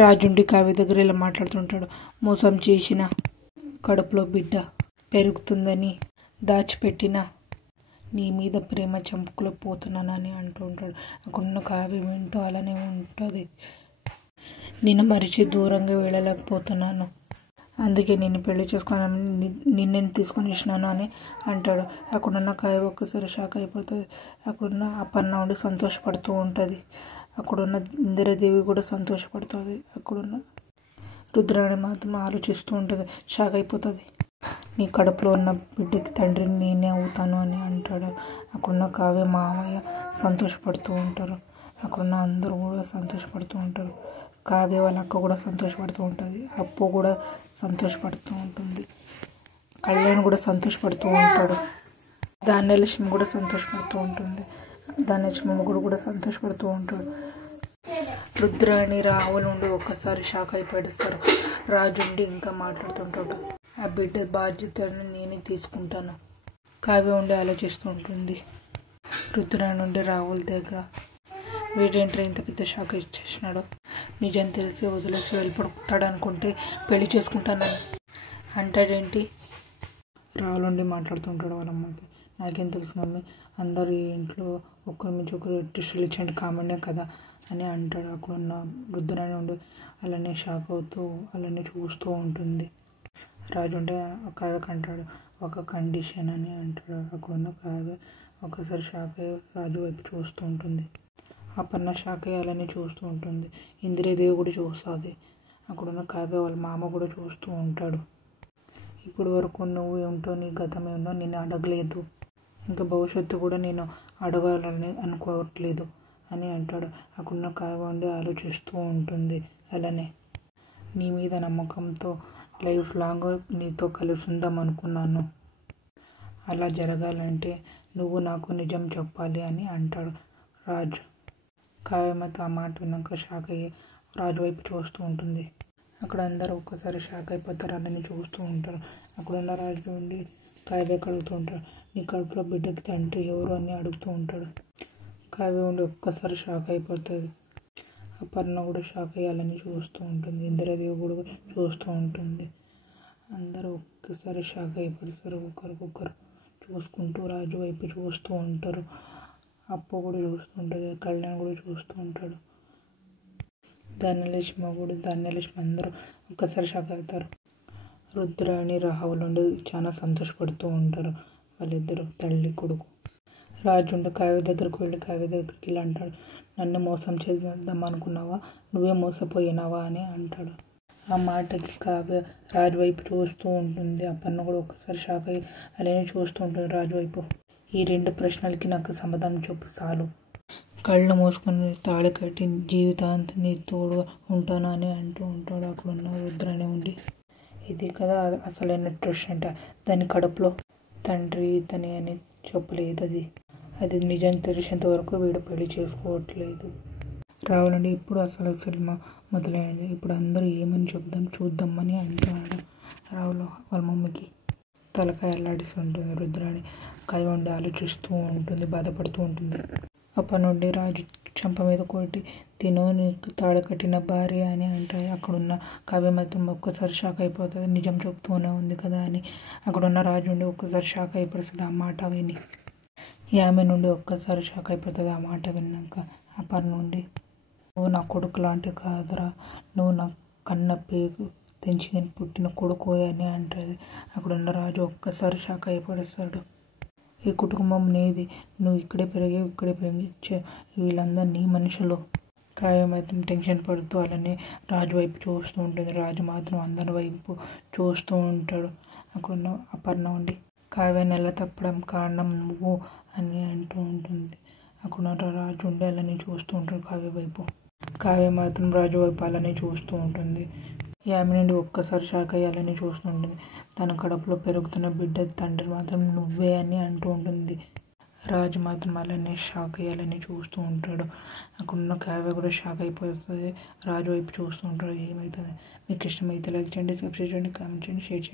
రాజుండి కావ్య దగ్గర ఇలా మాట్లాడుతుంటాడు. మోసం చేసిన కడుపులో బిడ్డ పెరుగుతుందని దాచిపెట్టిన నీ మీద ప్రేమ చంపుకులో పోతున్నానని అంటూ ఉంటాడు. అక్కడున్న కావ్య వింటూ అలానే ఉంటుంది. నిన్ను మరిచి దూరంగా వెళ్ళలేకపోతున్నాను, అందుకే నిన్ను పెళ్లి చేసుకోవాలని నిన్ను తీసుకొని ఇచ్చినాను అని అంటాడు. అక్కడున్న కావ్య ఒక్కసారి షాక్ అయిపోతుంది. అక్కడున్న అపర్ణ ఉండి సంతోషపడుతూ ఉంటుంది. అక్కడున్న ఇందిరాదేవి కూడా సంతోషపడుతుంది. అక్కడున్న రుద్రాణి మాత్రం ఆలోచిస్తూ ఉంటుంది, షాక్ అయిపోతుంది. నీ కడుపులో ఉన్న బిడ్డకి తండ్రిని నేనే అవుతాను అని అంటాడు. అక్కడున్న కావ్య మామయ్య సంతోషపడుతూ ఉంటారు. అక్కడున్న అందరూ కూడా సంతోషపడుతూ ఉంటారు. కావ్య వాళ్ళ అక్క కూడా సంతోషపడుతూ ఉంటుంది. అప్పు కూడా సంతోషపడుతూ ఉంటుంది. కళ్యాణ్ కూడా సంతోషపడుతూ ఉంటాడు. ధాన్యలక్ష్మి కూడా సంతోషపడుతూ ఉంటుంది. ధాన్యలక్ష్మి మొగుడు కూడా సంతోషపడుతూ ఉంటాడు. రుద్రాణి రాహుల్ నుండి ఒక్కసారి షాక్ అయిపోయిస్తారు. రాజు నుండి ఇంకా మాట్లాడుతుంటాడు. ఆ బిడ్డ బాధ్యతను నేనే తీసుకుంటాను. కావ్య ఉండి ఆలోచిస్తూ ఉంటుంది. రుద్రాణి నుండి రాహుల్ దగ్గర వీడేంట్రా ఇంత పెద్ద షాక్ ఇచ్చేసినాడు, నిజం తెలిసి వదిలేసి వెళ్ళిపోతాడు అనుకుంటే పెళ్లి చేసుకుంటానని అంటాడేంటి. రాహుల్ నుండి మాట్లాడుతుంటాడు వాళ్ళ అమ్మకి. నాకేం తెలుసు మమ్మీ, అందరు ఈ ఇంట్లో ఒకరి నుంచి ఒకరు టిష్యూలు ఇచ్చండి కామెండే కదా అని అంటాడు. అక్కడున్న రుద్రాణి ఉండి అలానే షాక్ అవుతూ అలానే చూస్తూ ఉంటుంది. రాజు ఉంటే కావ్యకి అంటాడు, ఒక కండిషన్ అని అంటాడు. అక్కడున్న కావ్య ఒకసారి షాక్ అయ్యి రాజు వైపు చూస్తూ ఉంటుంది. అపర్ణ షాక్ అయ్యి అలానే చూస్తూ ఉంటుంది. ఇందిరాదేవి కూడా చూస్తుంది. అక్కడున్న కావ్య వాళ్ళ మామ కూడా చూస్తూ ఉంటాడు. ఇప్పటి వరకు నువ్వు ఏమిటో నీ గతం ఏమో నేను అడగలేదు, ఇంకా భవిష్యత్తు కూడా నేను అడగాలని అనుకోవట్లేదు అని అంటాడు. అక్కడున్న కావ్య ఉండి ఆలోచిస్తూ ఉంటుంది. అలానే నీ మీద నమ్మకంతో లైఫ్ లాంగ్ నీతో కలిసి ఉందాం అనుకున్నాను, అలా జరగాలంటే నువ్వు నాకు నిజం చెప్పాలి అని అంటాడు రాజు. కావ్యమత ఆ మాట విన్నాక షాక్ అయ్యి రాజు వైపు చూస్తూ ఉంటుంది. అక్కడ అందరూ ఒక్కసారి షాక్ అయిపోతారు, అలానే చూస్తూ ఉంటారు. అక్కడున్న రాజు ఉండి కావ్య అడుగుతూ ఉంటాడు, నీ కడుపులో బిడ్డకి తండ్రి ఎవరు అని అడుగుతూ ఉంటాడు. కావ్య ఉండి ఒక్కసారి షాక్ అయిపోతుంది. అపర్ణ కూడా షాక్ అయ్యాలని చూస్తూ ఉంటుంది. ఇందిరాదేవి కూడా చూస్తూ ఉంటుంది. అందరూ ఒక్కసారి షాక్ అయిపోతారు. ఒకరికొకరు చూసుకుంటూ రాజు వైపు చూస్తూ ఉంటారు. అప్పు కూడా చూస్తూ ఉంటుంది. కళ్యాణ్ కూడా చూస్తూ ఉంటాడు. ధాన్యలక్ష్మి అందరూ ఒక్కసారి షాక్ అవుతారు. రుద్రాణి రాహుల్ ఉండి చాలా సంతోషపడుతూ ఉంటారు. వాళ్ళిద్దరు తల్లి కొడుకు. రాజు ఉండి కావ్య దగ్గరకు వెళ్ళి కావ్య దగ్గరికి ఇలా అంటాడు, నన్ను మోసం చేద్దాం అనుకున్నావా, నువ్వే మోసపోయినావా అని అంటాడు. ఆ మాటకి కావ్య రాజు వైపు చూస్తూ ఉంటుంది. అపర్ణ కూడా ఒక్కసారి షాక్ అయ్యి అలానే చూస్తూ ఉంటుంది రాజు వైపు. ఈ 2 ప్రశ్నలకి నాకు సమాధానం చెప్పు చాలు, కళ్ళు మూసుకొని తాళి కట్టి జీవితాంతం నీ తోడుగా ఉంటాను అని అంటూ ఉంటాడు. అక్కడున్న రుద్రాణి ఉండి, ఇది కదా అసలైన ట్విస్ట్ అంట, దాని కడుపులో తండ్రి ఇతని అని చెప్పలేదు. అది నిజం తెలిసేంత వరకు వీడు పెళ్లి చేసుకోవట్లేదు. రావాలండి ఇప్పుడు అసలు సినిమా మొదలైంది, ఇప్పుడు అందరూ ఏమని చూద్దామని అంటున్నాడు. రావులు వాళ్ళ మమ్మీకి తలకాయ అల్లాడిస్తూ ఉంటుంది. రుద్రాణి కాయ ఉండి ఆలోచిస్తూ ఉంటుంది, బాధపడుతూ ఉంటుంది. అప్పటి నుండి రాజు చెంప మీద కొట్టి తిను నీకు తాళి కట్టిన భార్య అని అంటాయి. అక్కడున్న కావ్య మాత్రం ఒక్కసారి షాక్ అయిపోతుంది, నిజం చెప్తూనే ఉంది కదా అని. అక్కడున్న రాజు నుండి ఒక్కసారి షాక్ అయిపోతుంది ఆ మాట విని. ఆమె నుండి ఒక్కసారి షాక్ అయిపోతుంది ఆ మాట విన్నాక. అప్పటి నుండి నువ్వు నా కొడుకు లాంటి కాదురా, నువ్వు నా కన్న పేగు తెంచి పుట్టిన కొడుకు అని అంటుంది. అక్కడున్న రాజు ఒక్కసారి షాక్ అయిపోతాడు. ఈ కుటుంబం నీది, నువ్వు ఇక్కడే పెరిగి వీళ్ళందరూ నీ మనుషులు. కావ్య మాత్రం టెన్షన్ పడుతూ అలానే రాజు వైపు చూస్తూ ఉంటుంది. రాజు మాత్రం అందరి వైపు చూస్తూ ఉంటాడు. అక్కడున్న అపర్ణ ఉండి కావ్య నెల తప్పడం కారణం నువ్వు అని అంటూ ఉంటుంది. అక్కడ రాజు ఉండి అలానే చూస్తూ ఉంటాడు కావ్య వైపు. కావ్య మాత్రం రాజు వైపు అలానే చూస్తూ ఉంటుంది. ఆమె నుండి ఒక్కసారి షాక్ అయ్యి అలానే చూస్తూ ఉంటుంది. తన కడుపులో పెరుగుతున్న బిడ్డ తండ్రి మాత్రం నువ్వే అని అంటూ ఉంటుంది. రాజు మాత్రం అలానే షాక్ అయ్యాలని చూస్తూ ఉంటాడు. అక్కడున్న కావ్య కూడా షాక్ అయిపోతుంది, రాజు వైపు చూస్తూ ఉంటాడు. ఏమవుతుంది? మీకు ఇష్టమైతే లైక్ చేయండి, సబ్స్క్రైబ్ చేయండి, కామెంట్ చేయండి, షేర్ చేయండి.